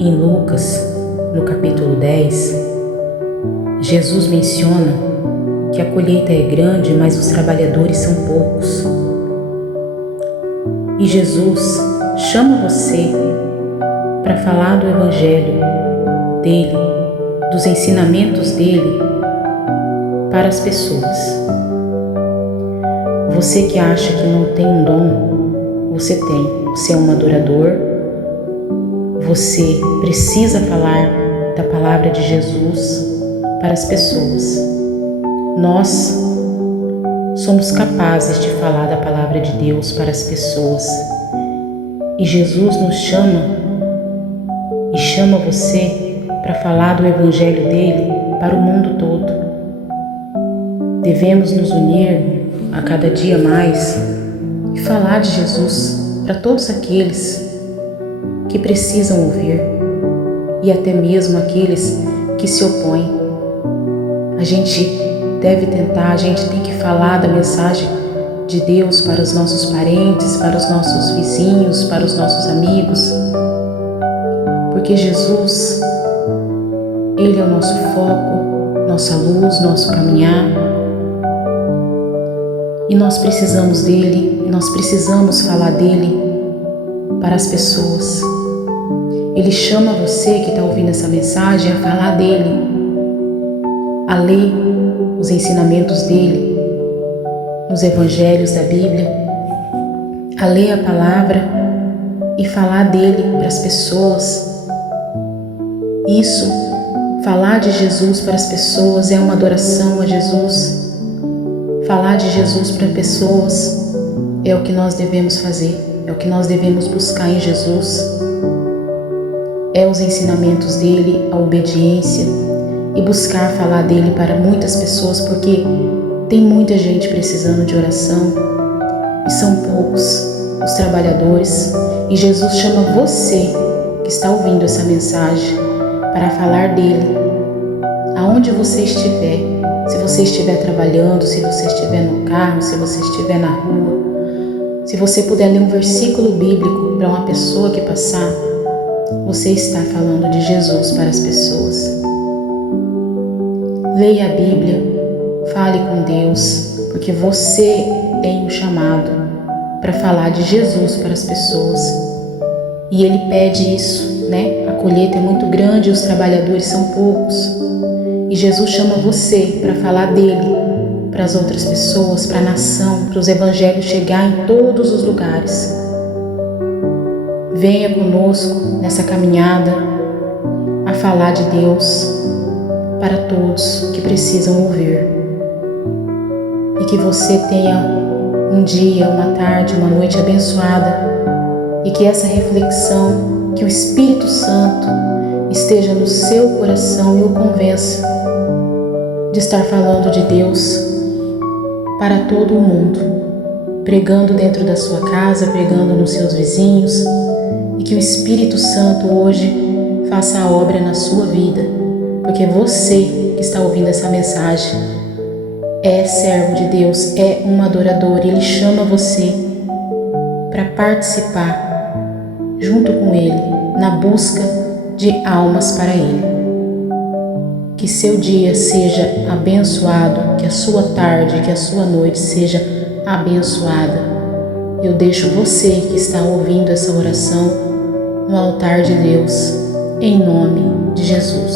Em Lucas, no capítulo 10, Jesus menciona que a colheita é grande, mas os trabalhadores são poucos. E Jesus chama você para falar do Evangelho dele, dos ensinamentos dele para as pessoas. Você que acha que não tem um dom, você tem. Você é um adorador, você precisa falar da palavra de Jesus para as pessoas. Nós somos capazes de falar da palavra de Deus para as pessoas. E Jesus nos chama e chama você para falar do Evangelho dele para o mundo todo. Devemos nos unir a cada dia mais e falar de Jesus para todos aqueles que precisam ouvir e até mesmo aqueles que se opõem. A gente deve tentar, a gente tem que falar da mensagem de Deus para os nossos parentes, para os nossos vizinhos, para os nossos amigos, porque Jesus, Ele é o nosso foco, nossa luz, nosso caminhar, e nós precisamos dele, e nós precisamos falar dele para as pessoas. Ele chama você que está ouvindo essa mensagem a falar dele, a ler os ensinamentos dele nos evangelhos da Bíblia, a ler a palavra e falar dele para as pessoas. Isso, falar de Jesus para as pessoas é uma adoração a Jesus. Falar de Jesus para pessoas é o que nós devemos fazer, é o que nós devemos buscar em Jesus. É os ensinamentos dele, a obediência e buscar falar dele para muitas pessoas, porque tem muita gente precisando de oração e são poucos os trabalhadores. E Jesus chama você que está ouvindo essa mensagem para falar dele aonde você estiver. Se você estiver trabalhando, se você estiver no carro, se você estiver na rua, se você puder ler um versículo bíblico para uma pessoa que passar, você está falando de Jesus para as pessoas. Leia a Bíblia, fale com Deus, porque você tem um chamado para falar de Jesus para as pessoas. E Ele pede isso, né? A colheita é muito grande e os trabalhadores são poucos. E Jesus chama você para falar dele para as outras pessoas, para a nação, para os evangelhos chegar em todos os lugares. Venha conosco nessa caminhada a falar de Deus para todos que precisam ouvir. E que você tenha um dia, uma tarde, uma noite abençoada e que essa reflexão, que o Espírito Santo esteja no seu coração e o convença de estar falando de Deus para todo o mundo, pregando dentro da sua casa, pregando nos seus vizinhos, e que o Espírito Santo hoje faça a obra na sua vida, porque você que está ouvindo essa mensagem é servo de Deus, é um adorador, e Ele chama você para participar junto com Ele na busca de almas para Ele. Que seu dia seja abençoado, que a sua tarde, que a sua noite seja abençoada. Eu deixo você que está ouvindo essa oração no altar de Deus, em nome de Jesus.